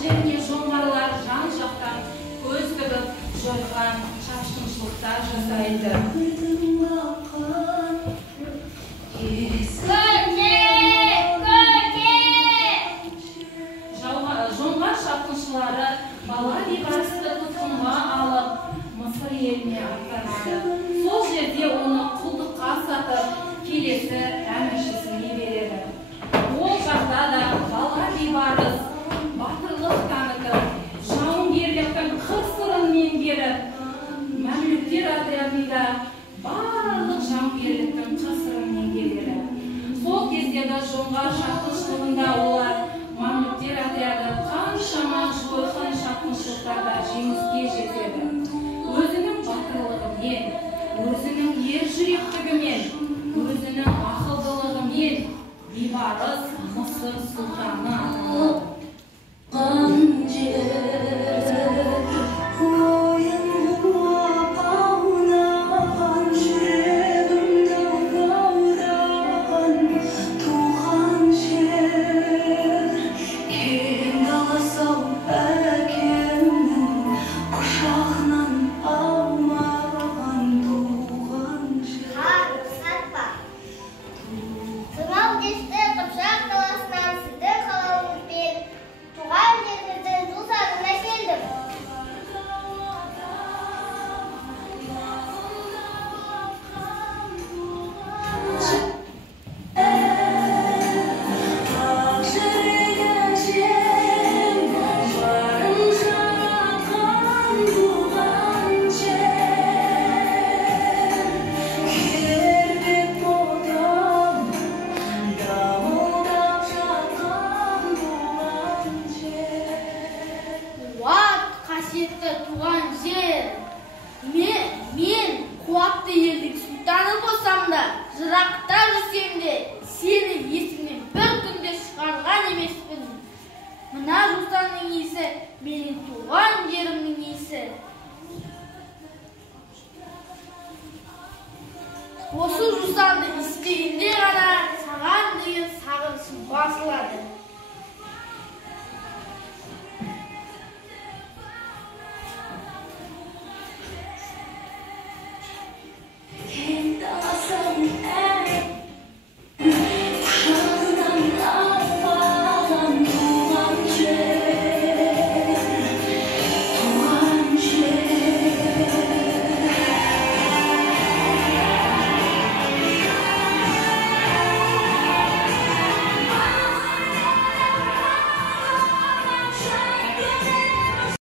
жеріне жоңғарлар жан-жақтан көз тігіп жойған шапқыншылықтар жасайды. Жоңғар шапқыншылары бала бейбарысты тұтқынға алып Мысыр еліне аттанады. Сол жерде оны құлдыққа сатып, келесі әміршісіне береді. Ол жақта да бала бейбарыс батырлық танытып, жауынгерліктің қыр-сырын меңгеріп, мәмлүктер отрядында барлық жауынгерліктің қыр-сырын меңгереді. Сол кездегі жоңғар шапқыншылығында олар мәмлүктер отряды қаншама жойқын шапқыншылықтарда жеңіске жетеді. Өзінің батырлығымен, өзінің ержүректігімен, өзінің ақылдылығымен бейбарыс Мысыр сұлтаны атанады. Туған жер, мен қуатты елдің сұлтаны болсам да, жырақта жүрсем де, сені есімнен бір күнде шығарған емеспін. Мына жусанның иісі, менің туған жерімнің иісі. Осы жусанды естігенде ғана саған деген сағынышым басылады.